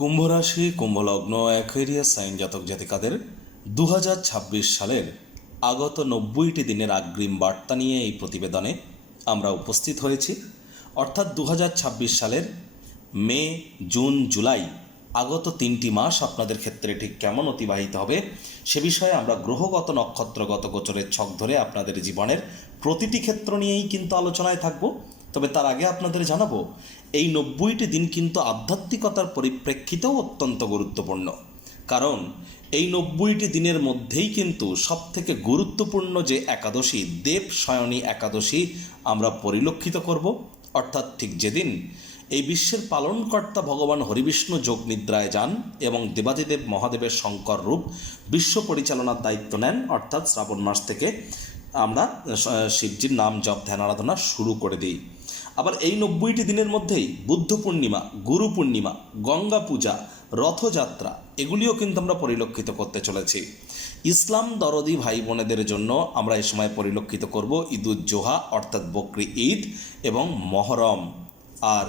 কুম্ভ রাশি কুম্ভলগ্ন Aquarius sign জাতক জাতিকাদের 2026 সালের আগত 90টি দিনের অগ্রিম বার্তা নিয়ে এই প্রতিবেদনে আমরা উপস্থিত হয়েছি। অর্থাৎ 2026 সালের মে, জুন, জুলাই আগত 3টি মাস আপনাদের ক্ষেত্রে ঠিক কেমন অতিবাহিত হবে সে বিষয়ে আমরা গ্রহগত নক্ষত্রগত গোচরের ছক ধরে আপনাদের জীবনের প্রতিটি ক্ষেত্র নিয়েই কিন্তু আলোচনায় থাকব। তবে তার আগে আপনাদের জানাবো এই 90টি দিন কিন্তু আধ্যাত্মিকতার পরিপ্রেক্ষিতেও অত্যন্ত গুরুত্বপূর্ণ, কারণ এই 90টি দিনের মধ্যেই কিন্তু সবথেকে গুরুত্বপূর্ণ যে একাদশী, দেব শয়নী একাদশী আমরা পরিলক্ষিত করব। অর্থাৎ ঠিক যেদিন এই বিশ্বের পালনকর্তা ভগবান হরিবিষ্ণু যোগ নিদ্রায় যান এবং দেবাদিদেব মহাদেবের শঙ্কর রূপ বিশ্ব পরিচালনার দায়িত্ব নেন, অর্থাৎ শ্রাবণ মাস থেকে আমরা শিবজির নাম জপ ধ্যান আরাধনা শুরু করে দিই। আবার এই 90টি দিনের মধ্যেই বুদ্ধ পূর্ণিমা, গুরু পূর্ণিমা, গঙ্গা পূজা, রথযাত্রা এগুলিও কিন্তু আমরা পরিলক্ষিত করতে চলেছি। ইসলাম দরদি ভাই বোনেদের জন্য আমরা এই সময় পরিলক্ষিত করব ঈদুজ্জোহা অর্থাৎ বকরি ঈদ এবং মহরম। আর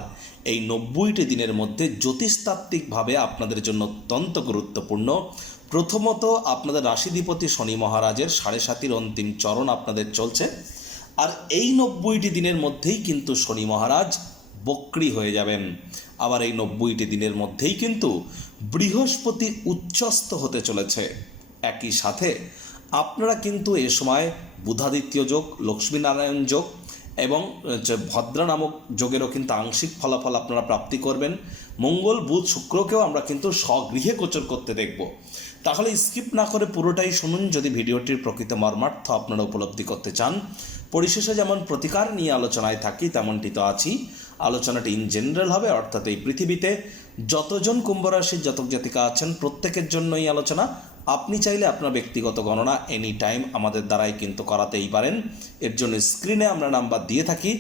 এই 90টি দিনের মধ্যে জ্যোতিষতাত্ত্বিকভাবে আপনাদের জন্য অত্যন্ত গুরুত্বপূর্ণ। প্রথমত আপনাদের রাশিধিপতি শনি মহারাজের 7.5 অন্তিম চরণ আপনাদের চলছে। আর এই 90টি দিনের মধ্যেই কিন্তু শনি মহারাজ বক্রী হয়ে যাবেন। আবার এই 90টি দিনের মধ্যেই কিন্তু বৃহস্পতি উচ্চস্থ হতে চলেছে। একই সাথে আপনারা কিন্তু এ সময় বুধাদিত্য যোগ, লক্ষ্মীনারায়ণ যোগ এবং ভদ্রা নামক যোগেরও কিন্তু আংশিক ফলাফল আপনারা প্রাপ্তি করবেন। মঙ্গল, বুধ, শুক্রকেও আমরা কিন্তু স্বগৃহে গোচর করতে দেখব। তাহলে স্কিপ না করে পুরোটাই শুনুন যদি ভিডিওটির প্রকৃত মর্মার্থ আপনারা উপলব্ধি করতে চান। পরিশেষে যেমন প্রতিকার নিয়ে আলোচনায় থাকি তেমনটি তো আছি। আলোচনাটি ইন জেনারেল হবে, অর্থাৎ এই পৃথিবীতে যতজন কুম্ভ রাশির জাতক জাতিকা আছেন প্রত্যেকের জন্য এই আলোচনা। আপনি চাইলে আপনার ব্যক্তিগত গণনা এনি টাইম আমাদের দ্বারাই কিন্তু করাতেই পারেন। এর জন্য স্ক্রিনে আমরা নাম্বার দিয়ে থাকি।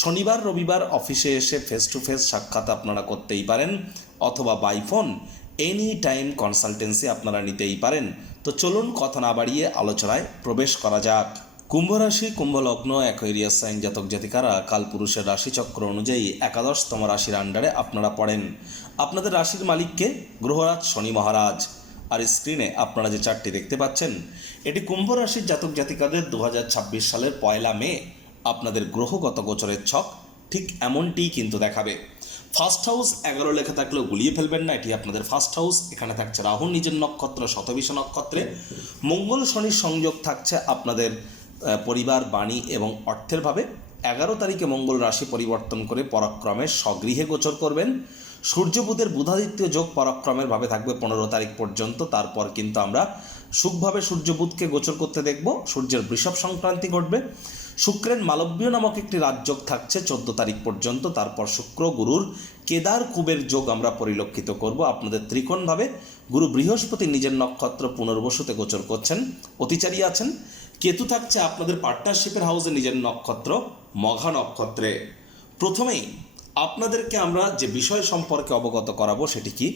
শনিবার রবিবার অফিসে এসে ফেস টু ফেস সাক্ষাৎ আপনারা করতেই পারেন, অথবা by phone any time consultancy আপনারা নিতেই পারেন। তো চলুন কথা না বাড়িয়ে আলোচনায় প্রবেশ করা যাক। কুম্ভ রাশি কুম্ভলগ্ন অ্যাকুয়ারিয়াস সাইন জাতক জাতিকারা কালপুরুষের রাশিচক্র অনুযায়ী 11তম রাশির আন্ডারে আপনারা পড়েন। আপনাদের রাশির মালিককে গ্রহরাজ শনি মহারাজ। আর স্ক্রিনে আপনারা যে চার্টটি দেখতে পাচ্ছেন এটি কুম্ভ রাশির জাতক জাতিকাদের 2026 সালের 1 মে আপনাদের গ্রহগত গোচরের ছক ঠিক এমনটিই কিন্তু দেখাবে। ফার্স্ট হাউস 11 লেখা থাকলেও গুলিয়ে ফেলবেন না, এটি আপনাদের ফার্স্ট হাউস। এখানে থাকছে রাহু নিজের নক্ষত্র শতবিষা নক্ষত্রে। মঙ্গল শনির সংযোগ থাকছে আপনাদের পরিবার, বাণী এবং অর্থের ভাবে। 11 তারিখে মঙ্গল রাশি পরিবর্তন করে পরাক্রমে স্বগৃহে গোচর করবেন। সূর্য বুধের বুধাদিত্য যোগ পরাক্রমের ভাবে থাকবে 15 তারিখ পর্যন্ত। তারপর কিন্তু আমরা সুখভাবে সূর্য বুধকে গোচর করতে দেখব। সূর্যের বৃষভ সংক্রান্তি ঘটবে। শুক্রের মালব্যীয় নামক একটি রাজযোগ থাকছে 14 তারিখ পর্যন্ত। তারপর শুক্র গুরুর কেদার কুবের যোগ আমরা পরিলক্ষিত করব আপনাদের ত্রিকোণভাবে। গুরু বৃহস্পতি নিজের নক্ষত্র পুনর্বসুতে গোচর করছেন, অতিচারী আছেন। কেতু থাকছে আপনাদের পার্টনারশিপের হাউসে নিজের নক্ষত্র মঘা নক্ষত্রে। প্রথমেই আপনাদেরকে আমরা যে বিষয় সম্পর্কে অবগত করাবো সেটি কি,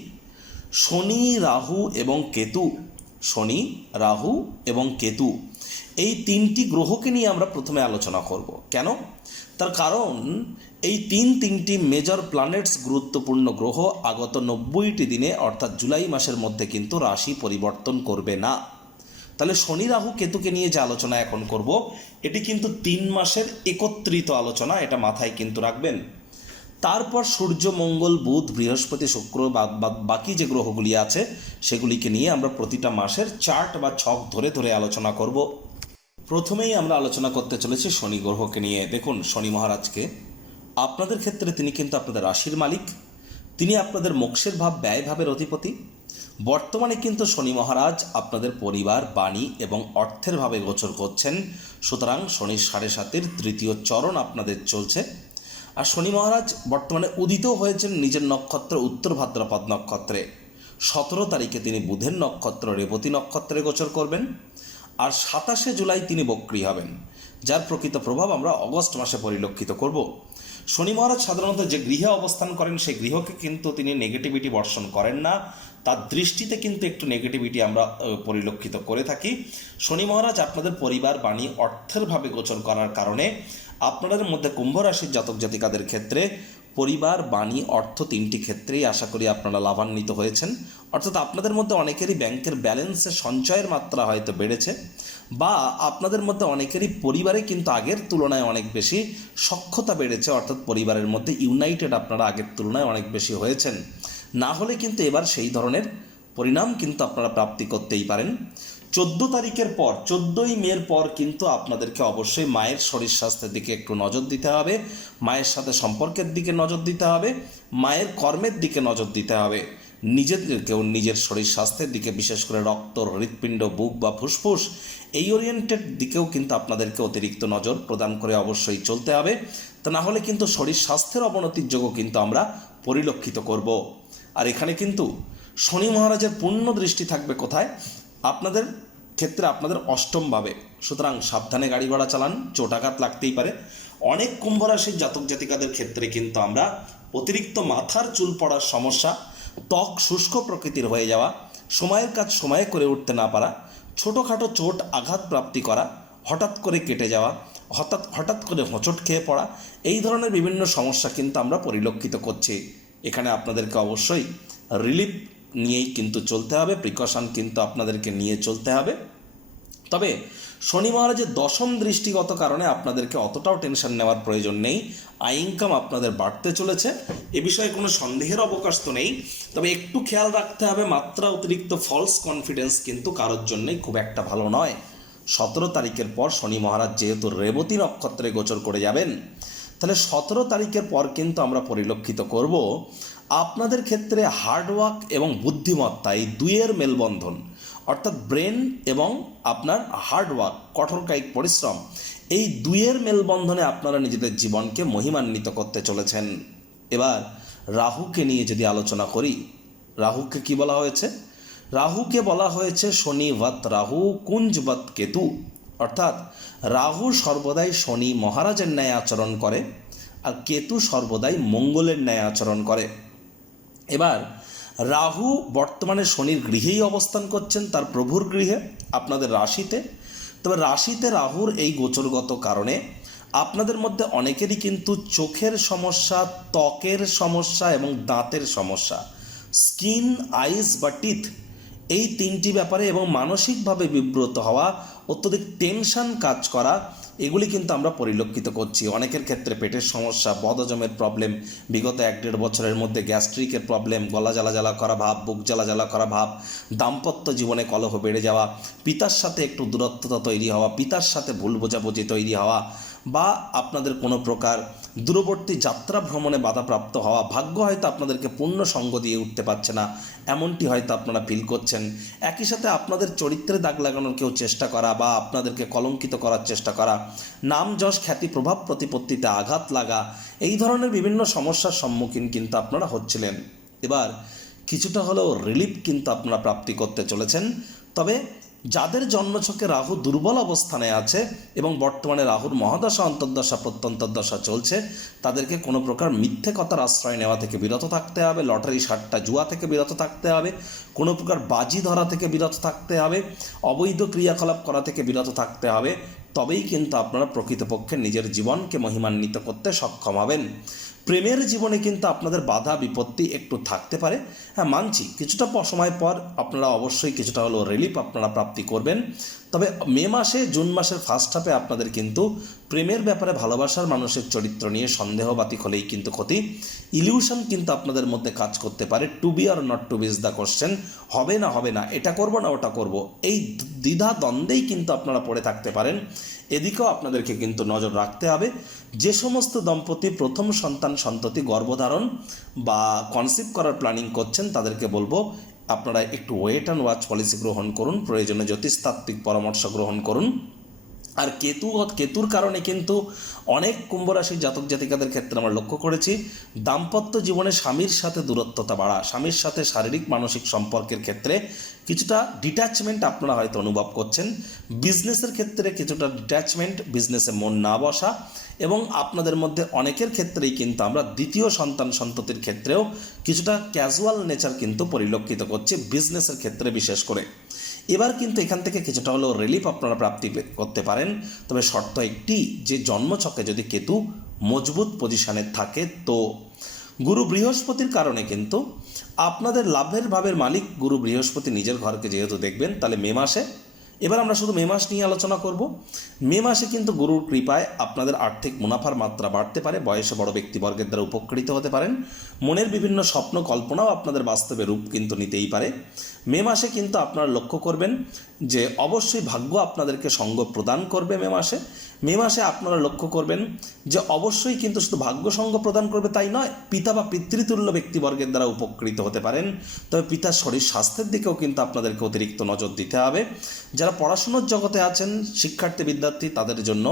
শনি, রাহু এবং কেতু। শনি, রাহু এবং কেতু এই 3টি গ্রহকে নিয়ে আমরা প্রথমে আলোচনা করব। কেন? তার কারণ এই তিনটি মেজর প্ল্যানেটস, গুরুত্বপূর্ণ গ্রহ আগত 90টি দিনে অর্থাৎ জুলাই মাসের মধ্যে কিন্তু রাশি পরিবর্তন করবে না। তাহলে শনি, রাহু, কেতুকে নিয়ে যে আলোচনা এখন করব এটি কিন্তু 3 মাসের একত্রিত আলোচনা, এটা মাথায় কিন্তু রাখবেন। তারপর সূর্য, মঙ্গল, বুধ, বৃহস্পতি, শুক্র বাকি যে গ্রহগুলি আছে সেগুলিকে নিয়ে আমরা প্রতিটা মাসের চার্ট বা ছক ধরে ধরে আলোচনা করব। প্রথমেই আমরা আলোচনা করতে চলেছি শনি গ্রহকে নিয়ে। দেখুন, শনি মহারাজকে আপনাদের ক্ষেত্রে তিনি কিন্তু আপনাদের রাশির মালিক। তিনি আপনাদের মোক্ষের ভাব, ব্যয় ভাবের অধিপতি। বর্তমানে কিন্তু শনি মহারাজ আপনাদের পরিবার, বাণী এবং অর্থের ভাবে গোচর করছেন। সুতরাং শনির 7.5 তৃতীয় চরণ আপনাদের চলছে। আর শনি মহারাজ বর্তমানে উদিত হয়েছেন নিজের নক্ষত্র উত্তর ভাদ্রপদ নক্ষত্রে। 17 তারিখে তিনি বুধের নক্ষত্র রেবতী নক্ষত্রে গোচর করবেন। আর 27 জুলাই তিনি বক্রী হবেন, যার প্রকৃত প্রভাব আমরা অগস্ট মাসে পরিলক্ষিত করব। শনি মহারাজ সাধারণত যে গৃহে অবস্থান করেন সেই গৃহকে কিন্তু তিনি নেগেটিভিটি বর্ষণ করেন না, তার দৃষ্টিতে কিন্তু একটু নেগেটিভিটি আমরা পরিলক্ষিত করে থাকি। শনি মহারাজ আপনাদের পরিবার, বাণী, অর্থের ভাবে গোচর করার কারণে আপনাদের মধ্যে কুম্ভ রাশির জাতক জাতিকাদের ক্ষেত্রে পরিবার, বাণী, অর্থ তিনটি ক্ষেত্রেই আশা করি আপনারা লাভান্বিত হয়েছেন। অর্থাৎ আপনাদের মধ্যে অনেকেরই ব্যাংকের ব্যালেন্সে সঞ্চয়ের মাত্রা হয়তো বেড়েছে, বা আপনাদের মধ্যে অনেকেরই পরিবারে কিন্তু আগের তুলনায় অনেক বেশি সখ্যতা বেড়েছে, অর্থাৎ পরিবারের মধ্যে ইউনাইটেড আপনারা আগের তুলনায় অনেক বেশি হয়েছেন। না হলে কিন্তু এবার সেই ধরনের পরিণাম কিন্তু আপনারা প্রাপ্তি করতেই পারেন। 14 তারিখের পর, 14ই মের পর কিন্তু আপনাদেরকে অবশ্যই মায়ের শরীর স্বাস্থ্যের দিকে একটু নজর দিতে হবে, মায়ের সাথে সম্পর্কের দিকে নজর দিতে হবে, মায়ের কর্মের দিকে নজর দিতে হবে। নিজেদেরকেও নিজের শরীর স্বাস্থ্যের দিকে, বিশেষ করে রক্ত, হৃৎপিণ্ড, বুক বা ফুসফুস, এই ওরিয়েন্টেড দিকেও কিন্তু আপনাদেরকে অতিরিক্ত নজর প্রদান করে অবশ্যই চলতে হবে। তা না হলে কিন্তু শরীর স্বাস্থ্যের অবনতির যোগও কিন্তু আমরা পরিলক্ষিত করব। আর এখানে কিন্তু শনি মহারাজের পূর্ণ দৃষ্টি থাকবে কোথায়? আপনাদের ক্ষেত্রে, আপনাদের অষ্টমভাবে। সুতরাং সাবধানে গাড়ি ঘোড়া চালান, চোটাঘাত লাগতেই পারে। অনেক কুম্ভ রাশির জাতক জাতিকাদের ক্ষেত্রে কিন্তু আমরা অতিরিক্ত মাথার চুল পড়ার সমস্যা, ত্বক শুষ্ক প্রকৃতির হয়ে যাওয়া, সময়ের কাজ সময়ে করে উঠতে না পারা, ছোটোখাটো চোট আঘাত প্রাপ্তি করা, হঠাৎ করে কেটে যাওয়া, হঠাৎ করে হোঁচট খেয়ে পড়া, এই ধরনের বিভিন্ন সমস্যা কিন্তু আমরা পরিলক্ষিত করছি। এখানে আপনাদেরকে অবশ্যই রিলিফ নিয়েই কিন্তু চলতে হবে, প্রিকশন কিন্তু আপনাদেরকে নিয়ে চলতে হবে। তবে শনি মহারাজের দশম দৃষ্টিগত কারণে আপনাদেরকে অতটাও টেনশন নেওয়ার প্রয়োজন নেই। আয় ইনকাম আপনাদের বাড়তে চলেছে, এ বিষয়ে কোনো সন্দেহের অবকাশ তো নেই। তবে একটু খেয়াল রাখতে হবে, মাত্রা অতিরিক্ত ফলস কনফিডেন্স কিন্তু কারোর জন্যই খুব একটা ভালো নয়। 17 তারিখের পর শনি মহারাজ যেহেতু রেবতী নক্ষত্রে গোচর করে যাবেন, তাহলে 17 তারিখের পর কিন্তু আমরা পরিলক্ষিত করব আপনাদের ক্ষেত্রে হার্ডওয়ার্ক এবং বুদ্ধিমত্তা, এই দুইয়ের মেলবন্ধন, অর্থাৎ ব্রেন এবং আপনার হার্ডওয়ার্ক, কঠোর কায়িক পরিশ্রম, এই দুইয়ের মেলবন্ধনে আপনারা নিজেদের জীবনকে মহিমান্বিত করতে চলেছেন। এবার রাহুকে নিয়ে যদি আলোচনা করি, রাহুকে কি বলা হয়েছে? রাহুকে বলা হয়েছে শনিবৎ রাহু কুঞ্জবৎ কেতু, অর্থাৎ রাহু সর্বদাই শনি মহারাজের ন্যায় আচরণ করে, আর কেতু সর্বদাই মঙ্গলের ন্যায় আচরণ করে। এবার রাহু বর্তমানে শনির গৃহেই অবস্থান করছেন, তার প্রভুর গৃহে, আপনাদের রাশিতে। তবে রাশিতে রাহুর এই গোচরগত কারণে আপনাদের মধ্যে অনেকেরই কিন্তু চোখের সমস্যা, ত্বকের সমস্যা এবং দাঁতের সমস্যা, স্কিন, আইস বা টিথ, এই তিনটি ব্যাপারে এবং মানসিকভাবে বিব্রত হওয়া, অত্যধিক টেনশন কাজ করা, এগুলি কিন্তু আমরা পরিলক্ষিত করছি। অনেকের ক্ষেত্রে পেটের সমস্যা, বদহজমের প্রবলেম, বিগত 1-1.5 বছরের মধ্যে গ্যাস্ট্রিকের প্রবলেম, গলা জ্বালা জ্বালা করা ভাব, বুক জ্বালা জ্বালা করা ভাব, দাম্পত্য জীবনে কলহ বেড়ে যাওয়া, পিতার সাথে একটু দূরত্বতা তৈরি হওয়া, পিতার সাথে ভুল বোঝাবুঝি তৈরি হওয়া, বা আপনাদের কোনো প্রকার দূরবর্তী যাত্রা ভ্রমণে বাধাপ্রাপ্ত হওয়া, ভাগ্য হয়তো আপনাদেরকে পূর্ণ সঙ্গ দিয়ে উঠতে পারছে না, এমনটি হয়তো আপনারা ফিল করছেন। একই সাথে আপনাদের চরিত্রে দাগ লাগানোর কেউ চেষ্টা করা বা আপনাদেরকে কলঙ্কিত করার চেষ্টা করা, নাম যশ খ্যাতি প্রভাব প্রতিপত্তিতে আঘাত লাগা, এই ধরনের বিভিন্ন সমস্যার সম্মুখীন কিন্তু আপনারা হচ্ছিলেন। এবার কিছুটা হলেও রিলিফ কিন্তু আপনারা প্রাপ্তি করতে চলেছেন। তবে যাদের জন্মছকে রাহু দুর্বল অবস্থানে আছে এবং বর্তমানে রাহুর মহাদশা, অন্তর্দশা, প্রত্যন্তর্দশা চলছে, তাদেরকে কোনো প্রকার মিথ্যে কথার আশ্রয় নেওয়া থেকে বিরত থাকতে হবে, লটারি সাট্টা জুয়া থেকে বিরত থাকতে হবে, কোনো প্রকার বাজি ধরা থেকে বিরত থাকতে হবে, অবৈধ ক্রিয়াকলাপ করা থেকে বিরত থাকতে হবে। তবেই কিন্তু আপনারা প্রকৃতপক্ষে নিজের জীবনকে মহিমান্বিত করতে সক্ষম হবেন। প্রেমের জীবনে কিন্তু আপনাদের বাধা বিপত্তি একটু থাকতে পারে, হ্যাঁ মানছি, কিছুটা সময় পর আপনারা অবশ্যই কিছুটা হলেও রিলিফ আপনারা প্রাপ্তি করবেন। তবে মে মাসে, জুন মাসের ফার্স্ট হাফে আপনাদের কিন্তু প্রেমের ব্যাপারে, ভালোবাসার মানুষের চরিত্র নিয়ে সন্দেহবাতিক হলেই কিন্তু ক্ষতি, ইলিউশন কিন্তু আপনাদের মধ্যে কাজ করতে পারে। To be or not to be is the question, হবে না হবে না, এটা করব না ওটা করব, এই দ্বিধা দ্বন্দ্বেই কিন্তু আপনারা পড়ে থাকতে পারেন। এদিকেও আপনাদেরকে কিন্তু নজর রাখতে হবে। যে সমস্ত দম্পতি প্রথম সন্ততি গর্ভধারণ বা কনসিভ করার প্ল্যানিং করছেন, তাদেরকে বলবো আপনারা একটু ওয়েট অ্যান্ড ওয়াচ পলিসি গ্রহণ করুন, প্রয়োজনে জ্যোতিষতাত্ত্বিক পরামর্শ গ্রহণ করুন। আর কেতুর কারণে কিন্তু অনেক কুম্ভ রাশির জাতক জাতিকাদের ক্ষেত্রে আমরা লক্ষ্য করেছি দাম্পত্য জীবনে স্বামীর সাথে দূরত্বতা বাড়া, স্বামীর সাথে শারীরিক মানসিক সম্পর্কের ক্ষেত্রে কিছুটা ডিট্যাচমেন্ট আপনারা হয়তো অনুভব করছেন। বিজনেসের ক্ষেত্রে কিছুটা ডিট্যাচমেন্ট, বিজনেসে মন না বসা, এবং আপনাদের মধ্যে অনেকের ক্ষেত্রেই কিন্তু আমরা দ্বিতীয় সন্ততির ক্ষেত্রেও কিছুটা ক্যাজুয়াল নেচার কিন্তু পরিলক্ষিত করছি, বিজনেসের ক্ষেত্রে বিশেষ করে। এবার কিন্তু এখান থেকে কিছুটা হলেও রিলিফ আপনারা প্রাপ্তি করতে পারেন। তবে শর্ত একটি, যে জন্মছকে যদি কেতু মজবুত পজিশানে থাকে, তো গুরু বৃহস্পতির কারণে কিন্তু আপনাদের লাভের ভাবের মালিক গুরু বৃহস্পতি নিজের ঘরকে যেহেতু দেখবেন, তাহলে মে মাসে, এবার আমরা শুধু মে মাস নিয়ে আলোচনা করব। মে মাসে কিন্তু গুরুর কৃপায় আপনাদের আর্থিক মুনাফার মাত্রা বাড়তে পারে, বয়সে বড় ব্যক্তিবর্গের দ্বারা উপকৃত হতে পারেন, মনের বিভিন্ন স্বপ্ন কল্পনাও আপনাদের বাস্তবে রূপ কিন্তু নিতেই পারে। মে মাসে কিন্তু আপনারা লক্ষ্য করবেন যে অবশ্যই ভাগ্য আপনাদেরকে সঙ্গ প্রদান করবে। মে মাসে আপনারা লক্ষ্য করবেন যে অবশ্যই কিন্তু শুধু ভাগ্য সঙ্গ প্রদান করবে তাই নয়, পিতা বা পিতৃতুল্য ব্যক্তিবর্গের দ্বারা উপকৃত হতে পারেন। তবে পিতার শরীর স্বাস্থ্যের দিকেও কিন্তু আপনাদেরকে অতিরিক্ত নজর দিতে হবে। যারা পড়াশুনোর জগতে আছেন, শিক্ষার্থী বিদ্যার্থী, তাদের জন্য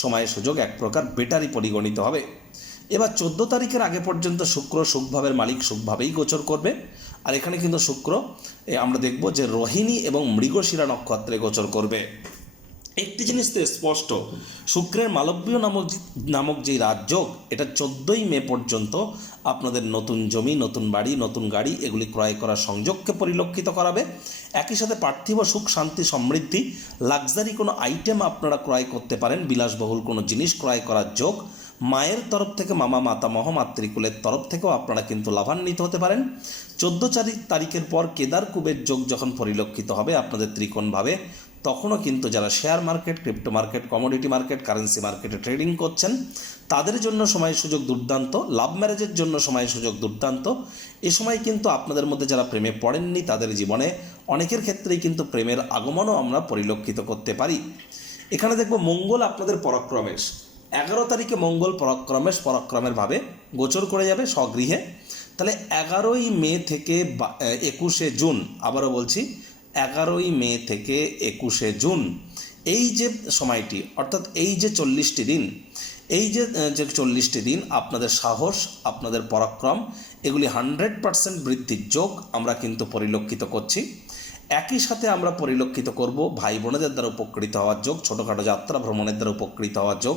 সময় সুযোগ এক প্রকার বেটারই পরিগণিত হবে। এবার 14 তারিখের আগে পর্যন্ত শুক্র সুখভাবের মালিক সুখভাবেই গোচর করবে। আর এখানে কিন্তু শুক্র আমরা দেখব যে রোহিণী এবং মৃগশিরা নক্ষত্রে গোচর করবে। একটি জিনিস তো স্পষ্ট, শুক্রের মালব্য নামক যে রাজযোগ, এটা 14ই মে পর্যন্ত আপনাদের নতুন জমি, নতুন বাড়ি, নতুন গাড়ি এগুলি ক্রয় করার সংযোগকে পরিলক্ষিত করাবে। একই সাথে পার্থিব সুখ, শান্তি, সমৃদ্ধি, লাক্সারি কোনো আইটেম আপনারা ক্রয় করতে পারেন, বিলাসবহুল কোনো জিনিস ক্রয় করার যোগ, মায়ের তরফ থেকে, মামা মাতামহ মাতৃকুলের তরফ থেকেও আপনারা কিন্তু লাভান্বিত হতে পারেন। 14 তারিখের পর কেদার কুবের যোগ যখন পরিলক্ষিত হবে আপনাদের ত্রিকোণভাবে, তখনও কিন্তু যারা share market, crypto market, commodity market, currency মার্কেটে ট্রেডিং করছেন, তাদের জন্য সময় সুযোগ দুর্দান্ত। লাভ ম্যারেজের জন্য সময় সুযোগ দুর্দান্ত। এ সময় কিন্তু আপনাদের মধ্যে যারা প্রেমে পড়েননি, তাদের জীবনে অনেকের ক্ষেত্রেই কিন্তু প্রেমের আগমনও আমরা পরিলক্ষিত করতে পারি। এখানে দেখব মঙ্গল আপনাদের পরাক্রমেশ, 11 তারিখে মঙ্গল পরাক্রমের ভাবে গোচর করে যাবে স্বগৃহে। তাহলে 11ই মে থেকে 21শে জুন, আবারও বলছি 11ই মে থেকে 21শে জুন, এই যে সময়টি, অর্থাৎ এই যে 40টি দিন, এই যে 40টি দিন আপনাদের সাহস, আপনাদের পরাক্রম এগুলি 100% বৃদ্ধির যোগ আমরা কিন্তু পরিলক্ষিত করছি। একই সাথে আমরা পরিলক্ষিত করব ভাই বোনেদের দ্বারা উপকৃত হওয়ার যোগ, ছোটোখাটো যাত্রা ভ্রমণের দ্বারা উপকৃত হওয়ার যোগ।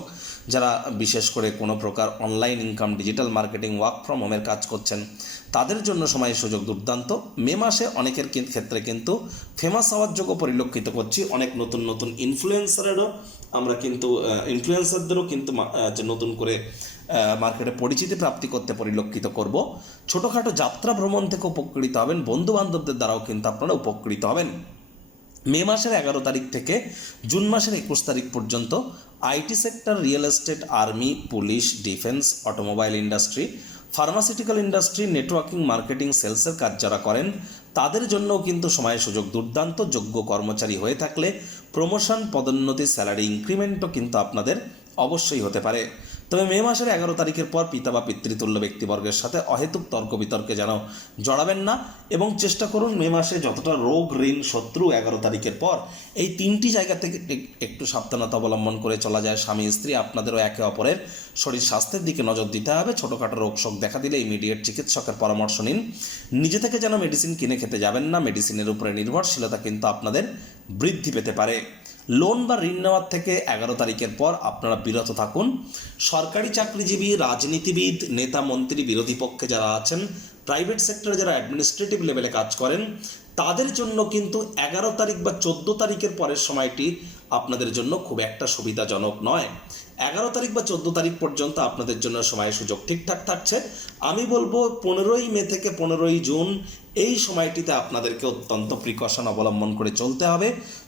যারা বিশেষ করে কোনো প্রকার online income, digital marketing, work from হোমের কাজ করছেন, তাদের জন্য সময় সুযোগ দুর্দান্ত। মে মাসে অনেকের ক্ষেত্রে কিন্তু ফেমাস হওয়ার যোগও পরিলক্ষিত করছি। অনেক নতুন নতুন ইনফ্লুয়েন্সারেরও আমরা কিন্তু ইনফ্লুয়েন্সারদেরও কিন্তু নতুন করে মার্কেটে পরিচিতি প্রাপ্তি করতে পরিলক্ষিত করব। ছোটোখাটো যাত্রা ভ্রমণ থেকে উপকৃত হবেন, বন্ধুবান্ধবদের দ্বারাও কিন্তু আপনারা উপকৃত হবেন। মে মাসের 11 তারিখ থেকে জুন মাসের 21 তারিখ পর্যন্ত IT sector, real estate, army, police, defence, automobile industry, pharmaceutical industry, networking, marketing, সেলসের কাজ যারা করেন, তাদের জন্যও কিন্তু সময়ের সুযোগ দুর্দান্ত। যোগ্য কর্মচারী হয়ে থাকলে প্রমোশন, পদোন্নতি, স্যালারি ইনক্রিমেন্টও কিন্তু আপনাদের অবশ্যই হতে পারে। তবে মে মাসের 11 তারিখের পর পিতা বা পিতৃতুল্য ব্যক্তিবর্গের সাথে অহেতুক তর্ক বিতর্কে যেন জড়াবেন না, এবং চেষ্টা করুন মে মাসে যতটা রোগ, ঋণ, শত্রু 11 তারিখের পর এই 3টি জায়গা থেকে একটু সাবধানতা অবলম্বন করে চলা যায়। স্বামী স্ত্রী আপনাদেরও একে অপরের শরীর স্বাস্থ্যের দিকে নজর দিতে হবে। ছোটোখাটো রোগ শোক দেখা দিলে ইমিডিয়েট চিকিৎসকের পরামর্শ নিন। নিজে থেকে যেন মেডিসিন কিনে খেতে যাবেন না, মেডিসিনের উপরে নির্ভরশীলতা কিন্তু আপনাদের বৃদ্ধি পেতে পারে। লোন বা ঋণ নেওয়ার থেকে 11 তারিখের পর আপনারা বিরত থাকুন। সরকারি চাকরিজীবী, রাজনীতিবিদ, নেতা, মন্ত্রী, বিরোধী পক্ষে যারা আছেন, প্রাইভেট সেক্টরে যারা অ্যাডমিনিস্ট্রেটিভ লেভেলে কাজ করেন, তাদের জন্য কিন্তু 11 তারিখ বা 14 তারিখের পরের সময়টি আপনাদের জন্য খুব একটা সুবিধাজনক নয়। 11 তারিখ বা 14 তারিখ পর্যন্ত আপনাদের জন্য সময় সুযোগ ঠিকঠাক থাকছে। আমি বলবো 15ই মে থেকে 15ই জুন এই সময়টিতে আপনাদেরকে অত্যন্ত প্রিকশন অবলম্বন করে চলতে হবে।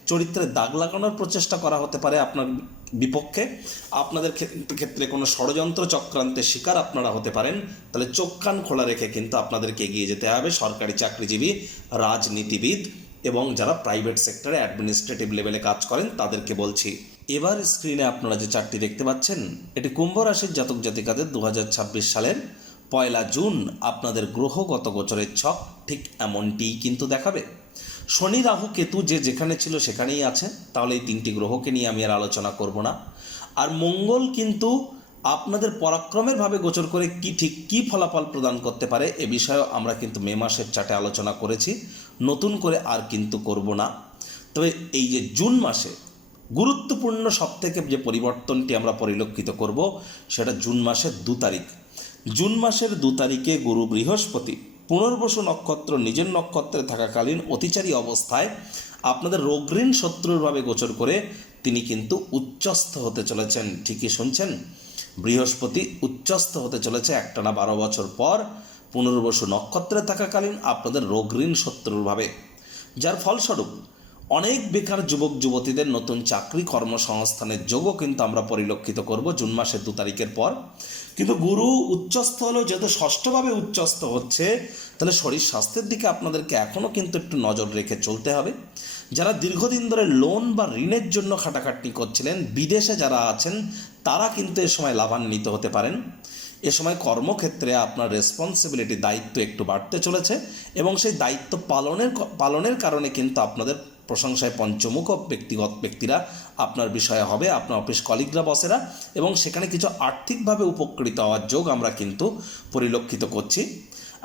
চরিত্রে দাগ লাগানোর প্রচেষ্টা করা হতে পারে আপনার বিপক্ষে। আপনাদের ক্ষেত্রে কোনো ষড়যন্ত্র চক্রান্তের শিকার আপনারা হতে পারেন। তাহলে চোখ কান খোলা রেখে কিন্তু আপনাদেরকে এগিয়ে যেতে হবে। সরকারি চাকরিজীবী, রাজনীতিবিদ এবং যারা প্রাইভেট সেক্টরে অ্যাডমিনিস্ট্রেটিভ লেভেলে কাজ করেন তাদেরকে বলছি। এবার স্ক্রিনে আপনারা যে চার্টটি দেখতে পাচ্ছেন, এটি কুম্ভ রাশির জাতক জাতিকাদের 2026 সালের 1 জুন আপনাদের গ্রহগত গোচরের ছক ঠিক এমনটিই কিন্তু দেখাবে। শনি, রাহু, কেতু যে যেখানে ছিল সেখানেই আছে, তাহলে এই 3টি গ্রহকে নিয়ে আমি আর আলোচনা করব না। আর মঙ্গল কিন্তু আপনাদের পরাক্রমের ভাবে গোচর করে কি ফলাফল প্রদান করতে পারে এ বিষয়েও আমরা কিন্তু মে মাসের চার্টে আলোচনা করেছি, নতুন করে আর কিন্তু করব না। তবে এই যে জুন মাসে গুরুত্বপূর্ণ সবথেকে যে পরিবর্তনটি আমরা পরিলক্ষিত করব সেটা জুন মাসের 2 তারিখ। জুন মাসের 2 তারিখে গুরু বৃহস্পতি পুনর্বসু নক্ষত্র নিজের নক্ষত্রে থাকাকালীন অতিচারী অবস্থায় আপনাদের রোগ, ঋণ, শত্রুর ভাবে গোচর করে তিনি কিন্তু উচ্চস্থ হতে চলেছেন। ঠিকই শুনছেন, বৃহস্পতি উচ্চস্থ হতে চলেছে একটানা 12 বছর পর পুনর্বসু নক্ষত্রে থাকাকালীন আপনাদের রোগ ঋণ শত্রুর ভাবে, যার ফলস্বরূপ অনেক বেকার যুবক যুবতীদের নতুন চাকরি কর্মসংস্থানের যোগও কিন্তু আমরা পরিলক্ষিত করব জুন মাসের 2 তারিখের পর। কিন্তু গুরু উচ্চস্থ হলেও যেহেতু ষষ্ঠভাবে উচ্চস্থ হচ্ছে, তাহলে শরীর স্বাস্থ্যের দিকে আপনাদেরকে এখনও কিন্তু একটু নজর রেখে চলতে হবে। যারা দীর্ঘদিন ধরে লোন বা ঋণের জন্য খাটাখাটনি করছিলেন, বিদেশে যারা আছেন, তারা কিন্তু এ সময় লাভান্বিত হতে পারেন। এ সময় কর্মক্ষেত্রে আপনার রেসপন্সিবিলিটি, দায়িত্ব একটু বাড়তে চলেছে এবং সেই দায়িত্ব পালনের কারণে কিন্তু আপনাদের প্রশংসায় পঞ্চমুখ ব্যক্তিরা আপনার বিষয়ে হবে, আপনার অফিস কলিগরা, বসেরা, এবং সেখানে কিছু আর্থিকভাবে উপকৃত হওয়ার যোগ আমরা কিন্তু পরিলক্ষিত করছি।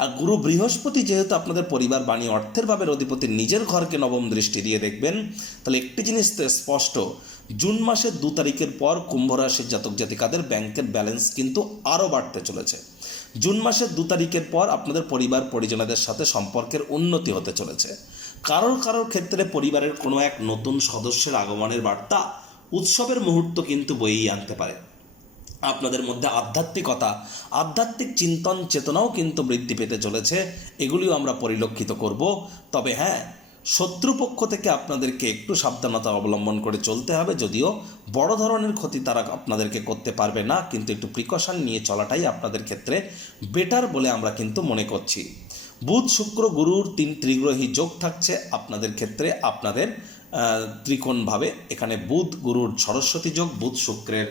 আর গুরু বৃহস্পতি যেহেতু আপনাদের পরিবার বাণী অর্থের ভাবের অধিপতি, নিজের ঘরকে নবম দৃষ্টি দিয়ে দেখবেন, তাহলে একটি জিনিস তো স্পষ্ট, জুন মাসের 2 তারিখের পর কুম্ভ রাশির জাতক জাতিকাদের ব্যাংকের ব্যালেন্স কিন্তু আরও বাড়তে চলেছে। জুন মাসের 2 তারিখের পর আপনাদের পরিবার পরিজনদের সাথে সম্পর্কের উন্নতি হতে চলেছে। কারোর ক্ষেত্রে পরিবারের কোনো এক নতুন সদস্যের আগমনের বার্তা, উৎসবের মুহূর্ত কিন্তু বয়েই আনতে পারে। আপনাদের মধ্যে আধ্যাত্মিকতা, আধ্যাত্মিক চিন্তন চেতনাও কিন্তু বৃদ্ধি পেতে চলেছে, এগুলিও আমরা পরিলক্ষিত করব। তবে হ্যাঁ, শত্রুপক্ষ থেকে আপনাদেরকে একটু সাবধানতা অবলম্বন করে চলতে হবে। যদিও বড় ধরনের ক্ষতি তারা আপনাদেরকে করতে পারবে না, কিন্তু একটু প্রিকশন নিয়ে চলাটাই আপনাদের ক্ষেত্রে বেটার বলে আমরা কিন্তু মনে করছি। বুধ শুক্র গুরুর 3 ত্রিগ্রহী যোগ থাকছে আপনাদের ক্ষেত্রে, আপনাদের ত্রিকোণভাবে। এখানে বুধ গুরুর সরস্বতী যোগ, বুধ শুক্রের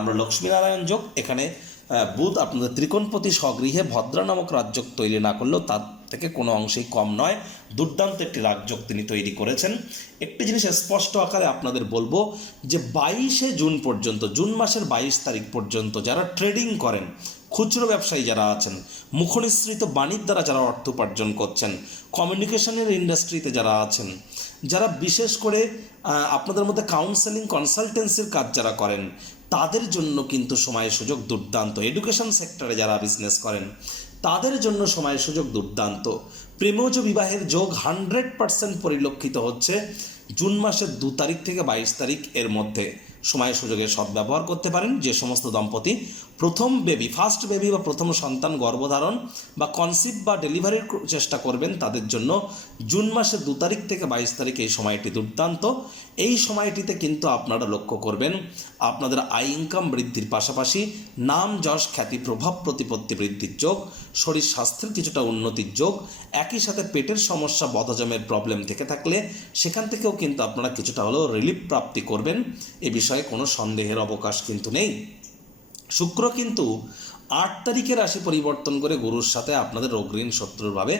আমরা লক্ষ্মীনারায়ণ যোগ। এখানে বুধ আপনাদের ত্রিকোণপতি স্বগৃহে ভদ্রা নামক রাজযোগ তৈরি না করলেও তার থেকে কোনো অংশেই কম নয়, দুর্দান্ত একটি রাজযোগ তিনি তৈরি করেছেন। একটি জিনিস স্পষ্ট আকারে আপনাদের বলবো যে 22শে জুন পর্যন্ত, জুন মাসের 22 তারিখ পর্যন্ত যারা ট্রেডিং করেন, খুচরো ব্যবসায়ী যারা আছেন, মুখনিসৃত বাণীর দ্বারা যারা অর্থ উপার্জন করছেন, কমিউনিকেশনের ইন্ডাস্ট্রিতে যারা আছেন, যারা বিশেষ করে আপনাদের মধ্যে কাউন্সেলিং কনসালটেন্সির কাজ যারা করেন, তাদের জন্য কিন্তু সময়ের সুযোগ দুর্দান্ত। এডুকেশন সেক্টরে যারা বিজনেস করেন, তাদের জন্য সময়ের সুযোগ দুর্দান্ত। প্রেমজ বিবাহের যোগ 100% পরিলক্ষিত হচ্ছে জুন মাসের 2 তারিখ থেকে 22 তারিখ এর মধ্যে। সময় সুযোগের সদ্ব্যবহার করতে পারেন। যে সমস্ত দম্পতি ফার্স্ট বেবি বা প্রথম সন্তান গর্ভধারণ বা কনসিভ বা ডেলিভারির চেষ্টা করবেন, তাদের জন্য জুন মাসের 2 তারিখ থেকে 22 তারিখ এই সময়টি দুর্দান্ত। এই সময়টিতে কিন্তু আপনারা লক্ষ্য করবেন আপনাদের আয় ইনকাম বৃদ্ধির পাশাপাশি নাম যশ খ্যাতি প্রভাব প্রতিপত্তি বৃদ্ধির যোগ, শরীর স্বাস্থ্যের কিছুটা উন্নতির যোগ, একই সাথে পেটের সমস্যা বদহজমের প্রবলেম থেকে থাকলে সেখান থেকেও কিন্তু আপনারা কিছুটা হলেও রিলিফ প্রাপ্তি করবেন, এ বিষয়ে কোনো সন্দেহের অবকাশ কিন্তু নেই। শুক্র কিন্তু 8 তারিখে রাশি পরিবর্তন করে গুরুর সাথে আপনাদের রোগ ঋণ শত্রুরভাবে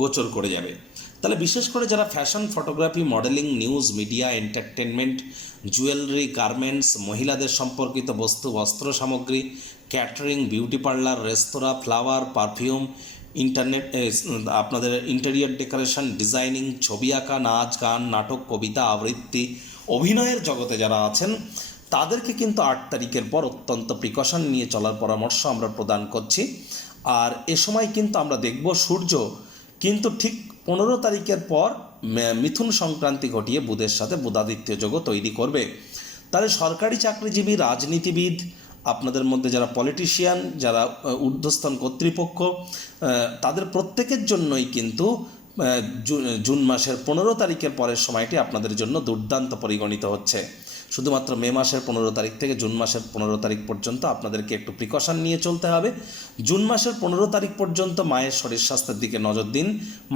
গোচর করে যাবে। তাহলে বিশেষ করে যারা fashion, photography, modelling, news, media, entertainment, jewellery, garments, মহিলাদের সম্পর্কিত বস্তু, বস্ত্র সামগ্রী, ক্যাটারিং, বিউটি পার্লার, রেস্তোরাঁ, ফ্লাওয়ার, পারফিউম, আপনাদের ইন্টেরিয়র ডেকোরেশন, ডিজাইনিং, ছবি আঁকা, নাচ গান, নাটক, কবিতা, আবৃত্তি, অভিনয়ের জগতে যারা আছেন, তাদেরকে কিন্তু 8 তারিখের পর অত্যন্ত প্রিকশন নিয়ে চলার পরামর্শ আমরা প্রদান করছি। আর এ সময় কিন্তু আমরা দেখব সূর্য কিন্তু ঠিক 15 তারিখের পর মিথুন সংক্রান্তি ঘটিয়ে বুধের সাথে বুধাদিত্য যোগও তৈরি করবে। তাহলে সরকারি চাকরিজীবী, রাজনীতিবিদ, আপনাদের মধ্যে যারা পলিটিশিয়ান, যারা ঊর্ধ্বস্থান কর্তৃপক্ষ, তাদের প্রত্যেকের জন্যই কিন্তু জুন মাসের 15 তারিখের পরের সময়টি আপনাদের জন্য দুর্দান্ত পরিগণিত হচ্ছে। শুধুমাত্র মে মাসের 15 তারিখ থেকে জুন মাসের 15 তারিখ পর্যন্ত আপনাদেরকে একটু প্রিকশন নিয়ে চলতে হবে। জুন মাসের 15 তারিখ পর্যন্ত মায়ের শরীর স্বাস্থ্যের দিকে নজর দিন,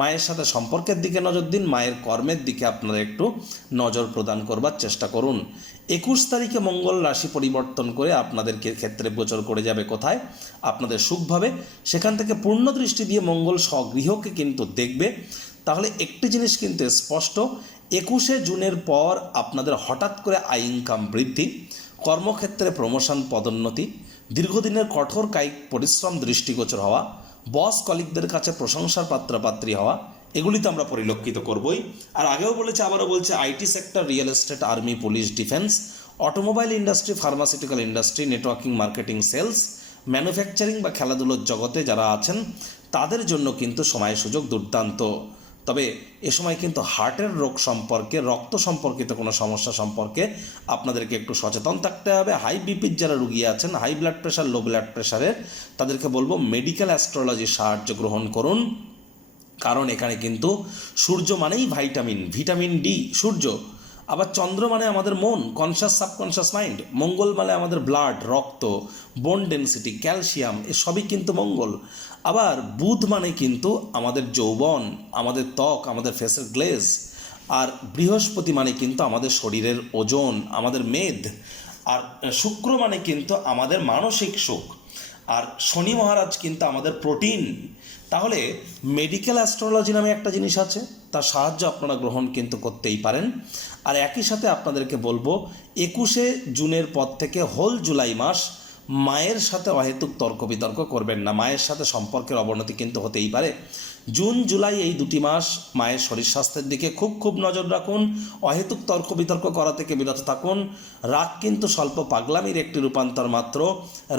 মায়ের সাথে সম্পর্কের দিকে নজর দিন, মায়ের কর্মের দিকে আপনারা একটু নজর প্রদান করবার চেষ্টা করুন। 21 তারিখে মঙ্গল রাশি পরিবর্তন করে আপনাদের ক্ষেত্রে গোচর করে যাবে কোথায়? আপনাদের সুখভাবে। সেখান থেকে পূর্ণ দৃষ্টি দিয়ে মঙ্গল স্বগৃহকে কিন্তু দেখবে। তাহলে একটি জিনিস কিন্তু স্পষ্ট, 21শে জুনের পর আপনাদের হঠাৎ করে আয় ইনকাম বৃদ্ধি, কর্মক্ষেত্রে প্রমোশন, পদোন্নতি, দীর্ঘদিনের কঠোর কায়িক পরিশ্রম দৃষ্টিগোচর হওয়া, বস কলিগদের কাছে প্রশংসার পাত্রপাত্রী হওয়া, এগুলি তো আমরা পরিলক্ষিত করবই। আর আগেও বলেছে, আবারও বলছে, IT sector, real estate, army, police, defence, automobile industry, pharmaceutical industry, networking, marketing, sales, manufacturing বা খেলাধুলোর জগতে যারা আছেন, তাদের জন্য কিন্তু সময় সুযোগ দুর্দান্ত। তবে এ সময় কিন্তু হার্টের রোগ সম্পর্কে, রক্ত সম্পর্কিত কোনো সমস্যা সম্পর্কে আপনাদেরকে একটু সচেতন থাকতে হবে। হাই বিপির যারা রুগী আছেন, high blood pressure, low blood প্রেশারের, তাদেরকে বলবো মেডিকেল অ্যাস্ট্রোলজির সাহায্য গ্রহণ করুন। কারণ এখানে কিন্তু সূর্য মানেই ভিটামিন ডি সূর্য, আবার চন্দ্র মানে আমাদের মন, কনশাস সাবকনশাস মাইন্ড, মঙ্গল মানে আমাদের ব্লাড, রক্ত, বোন ডেন্সিটি, ক্যালসিয়াম, এসবই কিন্তু মঙ্গল। আবার বুধ মানে কিন্তু আমাদের যৌবন, আমাদের ত্বক, আমাদের ফেসের গ্লেজ। আর বৃহস্পতি মানে কিন্তু আমাদের শরীরের ওজন, আমাদের মেদ। আর শুক্র মানে কিন্তু আমাদের মানসিক সুখ। আর শনি মহারাজ কিন্তু আমাদের প্রোটিন। তাহলে মেডিকেল অ্যাস্ট্রোলজি নামে একটা জিনিস আছে, তার সাহায্য আপনারা গ্রহণ কিন্তু করতেই পারেন। আর একই সাথে আপনাদেরকে বলবো 21শে জুনের পর থেকে হোল জুলাই মাস মায়ের সাথে অহেতুক তর্ক বিতর্ক করবেন না। মায়ের সাথে সম্পর্কের অবনতি কিন্তু হতেই পারে। জুন জুলাই এই দুটি মাস মায়ের শরীর স্বাস্থ্যের দিকে খুব নজর রাখুন। অহেতুক তর্ক বিতর্ক করা থেকে বিরত থাকুন। রাগ কিন্তু স্বল্প পাগলামির একটি রূপান্তর মাত্র।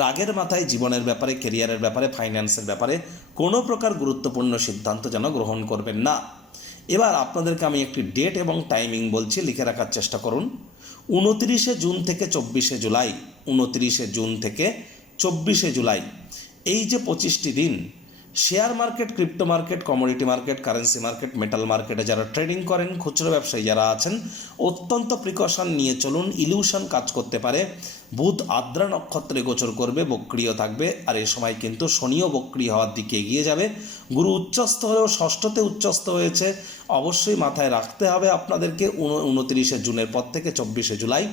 রাগের মাথায় জীবনের ব্যাপারে, কেরিয়ারের ব্যাপারে, ফাইন্যান্সের ব্যাপারে কোনো প্রকার গুরুত্বপূর্ণ সিদ্ধান্ত যেন গ্রহণ করবেন না। এবার আপনাদেরকে আমি একটি ডেট এবং টাইমিং বলছি, লিখে রাখার চেষ্টা করুন। 29শে জুন থেকে 24শে জুলাই, 29শে জুন থেকে 24শে জুলাই, এই যে 25টি দিন share market, crypto market, commodity market, currency market, metal মার্কেটে যারা ট্রেডিং করেন, খুচরো ব্যবসায়ী যারা আছেন, অত্যন্ত প্রিকশন নিয়ে চলুন। ইলিউশন কাজ করতে পারে। বুধ আদ্রা নক্ষত্রে গোচর করবে, বক্রিয় থাকবে। আর এই সময় কিন্তু শনিও বক্রিয় হওয়ার দিকে এগিয়ে যাবে। গুরু উচ্চস্থ হলেও ষষ্ঠতে উচ্চস্থ হয়েছে, অবশ্যই মাথায় রাখতে হবে আপনাদেরকে। 29শে জুনের পর থেকে 24শে জুলাই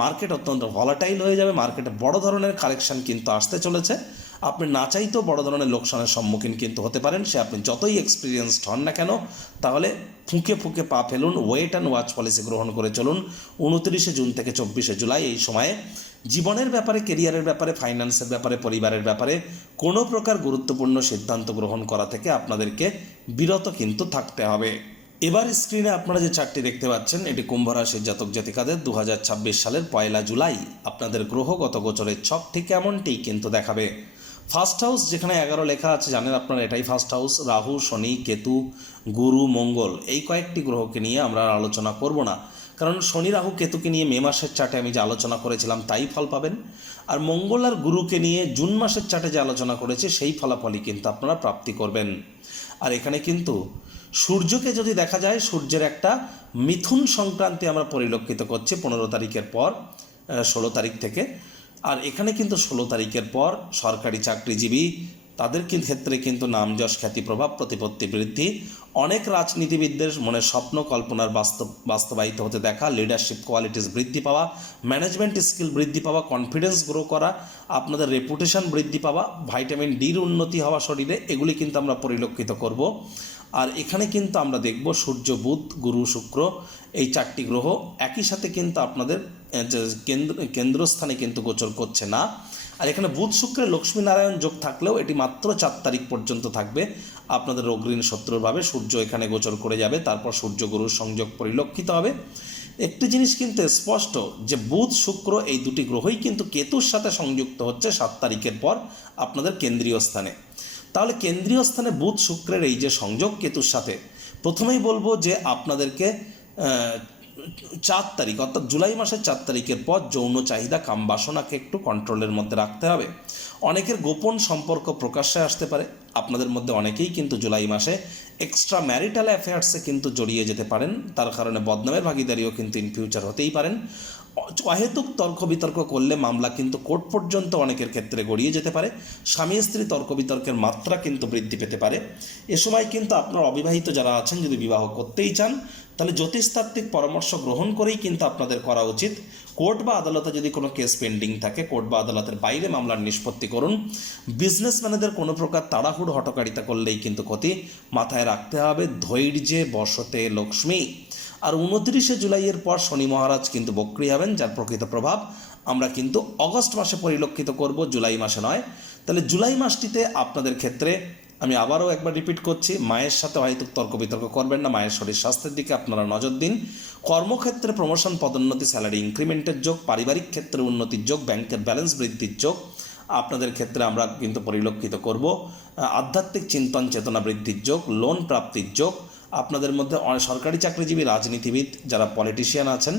মার্কেট অত্যন্ত ভলাটাইল হয়ে যাবে। মার্কেটে বড় ধরনের কালেকশন কিন্তু আসতে চলেছে। আপনি না চাইতেও বড় ধরনের লোকসানের সম্মুখীন কিন্তু হতে পারেন। সে আপনি যতই এক্সপিরিয়েন্সড হন না কেন, তাহলে ফুঁকে পা ফেলুন। ওয়েট অ্যান্ড ওয়াচ পলিসি গ্রহণ করে চলুন। 29শে জুন থেকে 24শে জুলাই এই সময়ে জীবনের ব্যাপারে, কেরিয়ারের ব্যাপারে, ফাইন্যান্সের ব্যাপারে, পরিবারের ব্যাপারে কোনো প্রকার গুরুত্বপূর্ণ সিদ্ধান্ত গ্রহণ করা থেকে আপনাদেরকে বিরত কিন্তু থাকতে হবে। এবার স্ক্রিনে আপনারা যে চার্টটি দেখতে পাচ্ছেন, এটি কুম্ভ রাশির জাতক জাতিকাদের 2026 সালের 1 জুলাই আপনাদের গ্রহগত গোচরের ছক ঠিক এমনটিই কিন্তু দেখাবে। ফার্স্ট হাউস যেখানে 11 লেখা আছে, জানেন আপনারা এটাই ফার্স্ট হাউস। রাহু, শনি, কেতু, গুরু, মঙ্গল, এই কয়েকটি গ্রহকে নিয়ে আমরা আলোচনা করব না, কারণ শনি, রাহু, কেতুকে নিয়ে মে মাসের চার্টে আমি যে আলোচনা করেছিলাম তাই ফল পাবেন। আর মঙ্গল আর গুরুকে নিয়ে জুন মাসের চার্টে যে আলোচনা করেছে সেই ফলাফলই কিন্তু আপনারা প্রাপ্তি করবেন। আর এখানে কিন্তু সূর্যকে যদি দেখা যায়, সূর্যের একটা মিথুন সংক্রান্তি আমরা পরিলক্ষিত করছি 15 তারিখের পর, 16 তারিখ থেকে। আর এখানে কিন্তু 16 তারিখের পর সরকারি চাকরিজীবী তাদের ক্ষেত্রে কিন্তু নাম, যশ, খ্যাতি, প্রভাব, প্রতিপত্তি বৃদ্ধি, অনেক রাজনীতিবিদদের মনে স্বপ্ন কল্পনার বাস্তবায়িত হতে দেখা, লিডারশিপ কোয়ালিটিস বৃদ্ধি পাওয়া, ম্যানেজমেন্ট স্কিল বৃদ্ধি পাওয়া, কনফিডেন্স গ্রো করা, আপনাদের রেপুটেশন বৃদ্ধি পাওয়া, ভিটামিন ডির উন্নতি হওয়া শরীরে, এগুলি কিন্তু আমরা পরিলক্ষিত করব। আর এখানে কিন্তু আমরা দেখব সূর্য, বুধ, গুরু, শুক্র, এই 4টি গ্রহ একই সাথে কিন্তু আপনাদের কেন্দ্রস্থানে কিন্তু গোচর করছে না। আর এখানে বুধ শুক্রের লক্ষ্মীনারায়ণ যোগ থাকলেও এটি মাত্র 4 তারিখ পর্যন্ত থাকবে। আপনাদের অগ্রিম শত্রুভাবে সূর্য এখানে গোচর করে যাবে, তারপর সূর্য গুরুর সংযোগ পরিলক্ষিত হবে। একটি জিনিস কিন্তু স্পষ্ট যে বুধ শুক্র এই দুটি গ্রহই কিন্তু কেতুর সাথে সংযুক্ত হচ্ছে 7 তারিখের পর আপনাদের কেন্দ্রীয় স্থানে। তাহলে কেন্দ্রীয় স্থানে বুধ শুক্রের এই যে সংযোগ কেতুর সাথে, প্রথমেই বলবো যে আপনাদেরকে 4 তারিখ অর্থাৎ জুলাই মাসের 4 তারিখের পর যৌন চাহিদা, কাম বাসনাকে একটু কন্ট্রোলের মধ্যে রাখতে হবে। অনেকের গোপন সম্পর্ক প্রকাশ্যে আসতে পারে। আপনাদের মধ্যে অনেকেই কিন্তু জুলাই মাসে এক্সট্রা ম্যারিটাল অ্যাফেয়ার্সে কিন্তু জড়িয়ে যেতে পারেন, তার কারণে বদনামের ভাগিদারিও কিন্তু ইন ফিউচার হতেই পারেন। অহেতুক তর্ক বিতর্ক করলে মামলা কিন্তু কোর্ট পর্যন্ত অনেকের ক্ষেত্রে গড়িয়ে যেতে পারে। স্বামী স্ত্রী তর্ক বিতর্কের মাত্রা কিন্তু বৃদ্ধি পেতে পারে। এ সময় কিন্তু আপনার অবিবাহিত যারা আছেন, যদি বিবাহ করতেই চান, তাহলে জ্যোতিষতাত্ত্বিক পরামর্শ গ্রহণ করেই কিন্তু আপনাদের করা উচিত। কোর্ট বা আদালতে যদি কোনো কেস পেন্ডিং থাকে, কোর্ট বা আদালতের বাইরে মামলার নিষ্পত্তি করুন। বিজনেসম্যানদের কোনো প্রকার তাড়াহুড়ো হঠকারিতা করলেই কিন্তু ক্ষতি। মাথায় রাখতে হবে ধৈর্যে বশতে লক্ষ্মী। আর 29শে জুলাইয়ের পর শনি মহারাজ কিন্তু বক্রী হবেন, যার প্রকৃত প্রভাব আমরা কিন্তু অগস্ট মাসে পরিলক্ষিত করব, জুলাই মাসে নয়। তাহলে জুলাই মাসটিতে আপনাদের ক্ষেত্রে আমি আবারও একবার রিপিট করছি, মায়ের সাথে হয়তো তর্ক বিতর্ক করবেন না। মায়ের শরীর স্বাস্থ্যের দিকে আপনারা নজর দিন। কর্মক্ষেত্রে প্রমোশন, পদোন্নতি, স্যালারি ইনক্রিমেন্টের যোগ, পারিবারিক ক্ষেত্রে উন্নতির যোগ, ব্যাংকের ব্যালেন্স বৃদ্ধির যোগ আপনাদের ক্ষেত্রে আমরা কিন্তু পরিলক্ষিত করব। আধ্যাত্মিক চিন্তন চেতনা বৃদ্ধির যোগ, লোন প্রাপ্তির যোগ, আপনাদের মধ্যে সরকারি চাকরিজীবী, রাজনীতিবিদ, যারা পলিটিশিয়ান আছেন,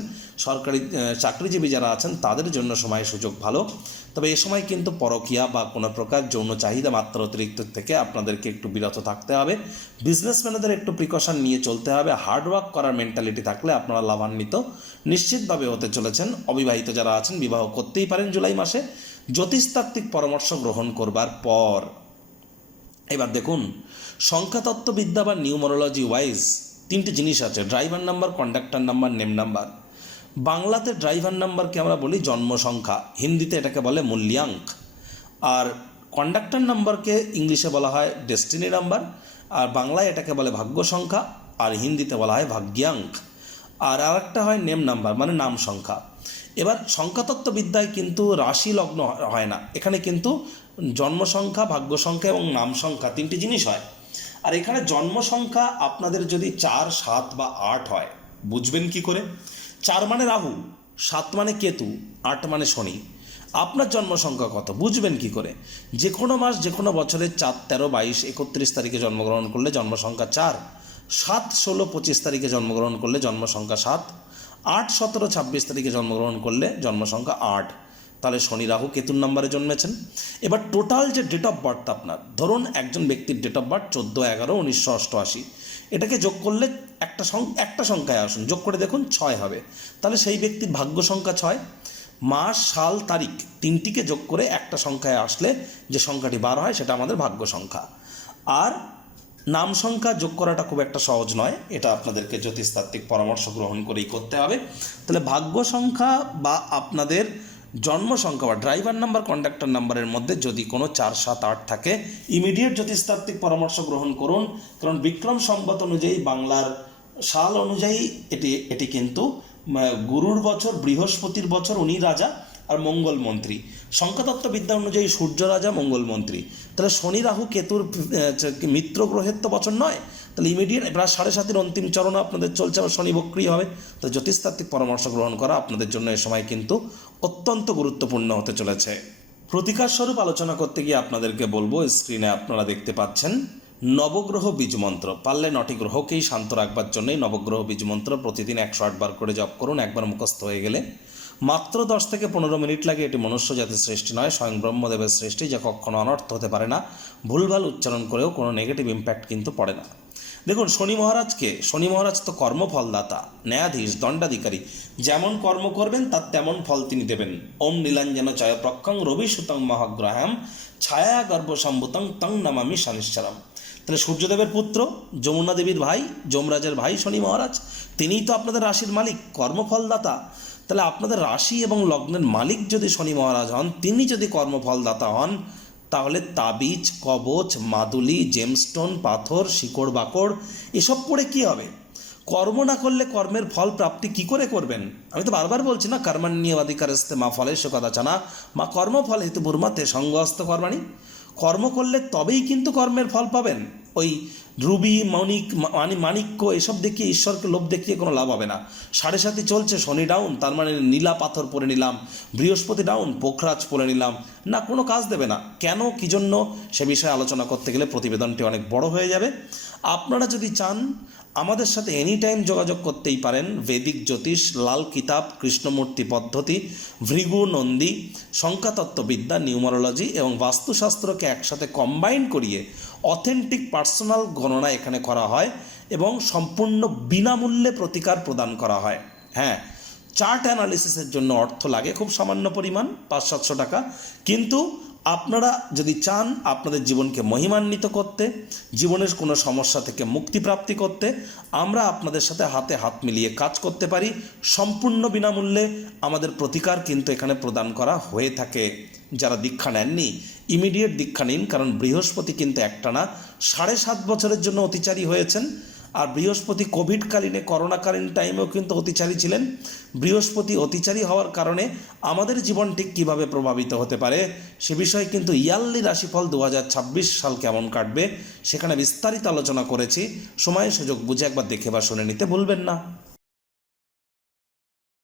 সরকারি চাকরিজীবী যারা আছেন, তাদের জন্য সময় সুযোগ ভালো। তবে এ সময় কিন্তু পরকীয়া বা কোনো প্রকার যৌন চাহিদা মাত্রা অতিরিক্ত থেকে আপনাদেরকে একটু বিরত থাকতে হবে। বিজনেসম্যানদের একটু প্রিকশন নিয়ে চলতে হবে। হার্ডওয়ার্ক করার মেন্টালিটি থাকলে আপনারা লাভান্বিত নিশ্চিতভাবে হতে চলেছেন। অবিবাহিত যারা আছেন বিবাহ করতেই পারেন জুলাই মাসে জ্যোতিষতাত্ত্বিক পরামর্শ গ্রহণ করবার পর। এবার দেখুন, সংখ্যাতত্ত্ববিদ্যা বা নিউমারোলজি ওয়াইজ তিনটি জিনিস আছে: driver number, conductor number, name number. বাংলাতে ড্রাইভার নাম্বারকে আমরা বলি জন্ম সংখ্যা, হিন্দিতে এটাকে বলে মূল্যাঙ্ক। আর কন্ডাক্টর নাম্বারকে ইংলিশে বলা হয় ডেস্টিনি নাম্বার, আর বাংলায় এটাকে বলে ভাগ্য সংখ্যা, আর হিন্দিতে বলা হয় ভাগ্যাঙ্ক। আর আরেকটা হয় নেম নাম্বার, মানে নাম সংখ্যা। এবার সংখ্যাতত্ত্ববিদ্যায় কিন্তু রাশি লগ্ন হয় না, এখানে কিন্তু জন্ম সংখ্যা, ভাগ্য সংখ্যা এবং নাম সংখ্যা তিনটি জিনিস হয়। আর এখানে জন্ম সংখ্যা আপনাদের যদি 4, 7 বা 8 হয়, বুঝবেন কি করে? 4 মানে রাহু, 7 মানে কেতু, 8 মানে শনি। আপনার জন্ম সংখ্যা কত বুঝবেন কি করে? যে কোনো মাস, যে কোনো বছরের 4, 13, 22, 31 তারিখে জন্মগ্রহণ করলে জন্ম সংখ্যা 4, 7, 16, 25 তারিখে জন্মগ্রহণ করলে জন্ম সংখ্যা 7, 8, 17, 26 তারিখে জন্মগ্রহণ করলে জন্ম সংখ্যা 8। তাহলে শনি রাহু কেতুর নাম্বারে জন্মেছেন। এবার টোটাল যে ডেট অফ বার্থ আপনার, ধরুন একজন ব্যক্তির ডেট অফ বার্থ 14/11/1988, এটাকে যোগ করলে একটা সংখ্যায় আসুন, যোগ করে দেখুন 6 হবে। তাহলে সেই ব্যক্তির ভাগ্য সংখ্যা 6। মাস, সাল, তারিখ তিনটিকে যোগ করে একটা সংখ্যায় আসলে যে সংখ্যাটি বার হয় সেটা আমাদের ভাগ্য সংখ্যা। আর নাম সংখ্যা যোগ করাটা খুব একটা সহজ নয়, এটা আপনাদেরকে জ্যোতিষতাত্ত্বিক পরামর্শ গ্রহণ করেই করতে হবে। তাহলে ভাগ্য সংখ্যা বা আপনাদের জন্ম সংখ্যা বা ড্রাইভার নাম্বার, কন্ডাক্টর নাম্বারের মধ্যে যদি কোনো 4, 7, 8 থাকে, ইমিডিয়েট জ্যোতিষতাত্ত্বিক পরামর্শ গ্রহণ করুন। কারণ বিক্রম সংবত অনুযায়ী, বাংলার সাল অনুযায়ী এটি কিন্তু গুরুর বছর, বৃহস্পতির বছর, উনি রাজা আর মঙ্গল মন্ত্রী। সংখ্যাতত্ত্ববিদ্যা অনুযায়ী সূর্য রাজা, মঙ্গল মন্ত্রী। তাহলে শনি রাহু কেতুর মিত্র গ্রহের তো বছর নয়। তাহলে ইমিডিয়েট প্রায় 7.5-এর অন্তিম চরণ আপনাদের চলছে, আবার শনি বক্রী হবে। তো জ্যোতিষতাত্ত্বিক পরামর্শ গ্রহণ করা আপনাদের জন্য এ সময় কিন্তু অত্যন্ত গুরুত্বপূর্ণ হতে চলেছে। প্রতিকার স্বরূপ আলোচনা করতে গিয়ে আপনাদেরকে বলবো, স্ক্রিনে আপনারা দেখতে পাচ্ছেন নবগ্রহ বীজমন্ত্র। পারলে 9টি গ্রহকেই শান্ত রাখবার জন্যই নবগ্রহ বীজমন্ত্র প্রতিদিন 108 বার করে জপ করুন। একবার মুখস্থ হয়ে গেলে মাত্র 10 থেকে 15 মিনিট লাগে। এটি মনুষ্য জাতির সৃষ্টি নয়, স্বয়ং ব্রহ্মদেবের সৃষ্টি, যা কখনো অনর্থ হতে পারে না। ভুলভাল উচ্চারণ করেও কোনো নেগেটিভ ইম্প্যাক্ট কিন্তু পড়ে না। দেখুন, শনি মহারাজ তো কর্মফলদাতা, ন্যায়াধীশ, দণ্ডাধিকারী। যেমন কর্ম করবেন তার তেমন ফল তিনি দেবেন। ওম নীলাঞ্জন চয়প্রক্ষং রবি সুতং মহাগ্রহাম ছায়া গর্ভসম্ভূতং তং নমামি শনিশ্চরম। তাহলে সূর্যদেবের পুত্র, যমুনা দেবীর ভাই, যমরাজের ভাই শনি মহারাজ, তিনিই তো আপনাদের রাশির মালিক, কর্মফলদাতা। তাহলে আপনাদের রাশি এবং লগ্নের মালিক যদি শনি মহারাজ হন, তিনি যদি কর্মফলদাতা হন, তাহলে তাবিজ, কবচ, মাদুলি, জেমস্টোন, পাথর, শিকড় বাকড় এসব পড়ে কি হবে? কর্ম না করলে কর্মের ফল প্রাপ্তি কি করে করবেন? আমি তো বারবার বলছি না, কর্মাণ্যেবাধিকারস্তে মা ফলেষু কদাচন মা কর্মফল হেতু বুর্মাতে সঙ্গস্ত কর্মাণি। কর্ম করলে তবেই কিন্তু কর্মের ফল পাবেন। ওই রুবি, মাণিক্য এসব দেখিয়ে, ঈশ্বরকে লোভ দেখিয়ে কোনো লাভ হবে না। 7.5 চলছে, শনি ডাউন, তার মানে নীলা পাথর পরে নিলাম, বৃহস্পতি ডাউন, পোখরাজ পরে নিলাম, না কোনো কাজ দেবে না। কেন, কী জন্য, সে বিষয়ে আলোচনা করতে গেলে প্রতিবেদনটি অনেক বড় হয়ে যাবে। আপনারা যদি চান আমাদের সাথে এনি টাইম যোগাযোগ করতেই পারেন। বৈদিক জ্যোতিষ, লাল কিতাব, কৃষ্ণমূর্তি পদ্ধতি, ভৃগু নন্দী, সংখ্যাতত্ত্ববিদ্যা, নিউমারোলজি এবং বাস্তুশাস্ত্রকে একসাথে কম্বাইন করিয়ে অথেন্টিক পার্সোনাল গণনা এখানে করা হয় এবং সম্পূর্ণ বিনামূল্যে প্রতিকার প্রদান করা হয়। হ্যাঁ, চার্ট অ্যানালিসিসের জন্য অর্থ লাগে খুব সামান্য পরিমাণ, 500-700 টাকা। কিন্তু আপনারা যদি চান আপনাদের জীবনকে মহিমান্বিত করতে, জীবনের কোনো সমস্যা থেকে মুক্তিপ্রাপ্তি করতে, আমরা আপনাদের সাথে হাতে হাত মিলিয়ে কাজ করতে পারি সম্পূর্ণ বিনামূল্যে। আমাদের প্রতিকার কিন্তু এখানে প্রদান করা হয়ে থাকে। যারা দীক্ষা নেননি, ইমিডিয়েট দীক্ষা নিন, কারণ বৃহস্পতি কিন্তু একটানা 7.5 বছরের জন্য অতিচারী হয়েছেন। আর বৃহস্পতি কোভিডকালীনে, করোনাকালীন টাইমেও কিন্তু অতিচারী ছিলেন। বৃহস্পতি অতিচারী হওয়ার কারণে আমাদের জীবন ঠিক কীভাবে প্রভাবিত হতে পারে সে বিষয়ে কিন্তু ইয়ারলি রাশিফল 2026 সাল কেমন কাটবে সেখানে বিস্তারিত আলোচনা করেছি। সময় সুযোগ বুঝে একবার দেখে বা শুনে নিতে ভুলবেন না।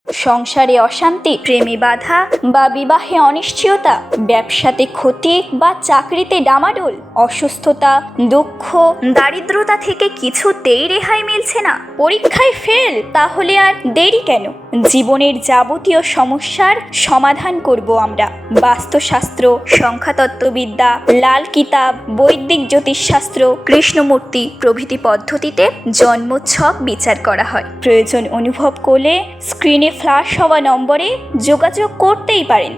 সংসারে অশান্তি, প্রেমে বাধা বা বিবাহে অনিশ্চয়তা, ব্যবসাতে ক্ষতি বা চাকরিতে ডামাডোল, অসুস্থতা, দুঃখ, দারিদ্রতা থেকে কিছুতেই রেহাই মিলছে না, পরীক্ষায় ফেল, তাহলে আর দেরি কেন? জীবনের যাবতীয় সমস্যার সমাধান করব আমরা। বাস্তুশাস্ত্র, সংখ্যাতত্ত্ববিদ্যা, লাল কিতাব, বৈদিক জ্যোতিষশাস্ত্র, কৃষ্ণমূর্তি প্রভৃতি পদ্ধতিতে জন্মছক বিচার করা হয়। প্রয়োজন অনুভব করলে স্ক্রিনে ফ্ল্যাশ হওয়া নম্বরে যোগাযোগ করতেই পারেন।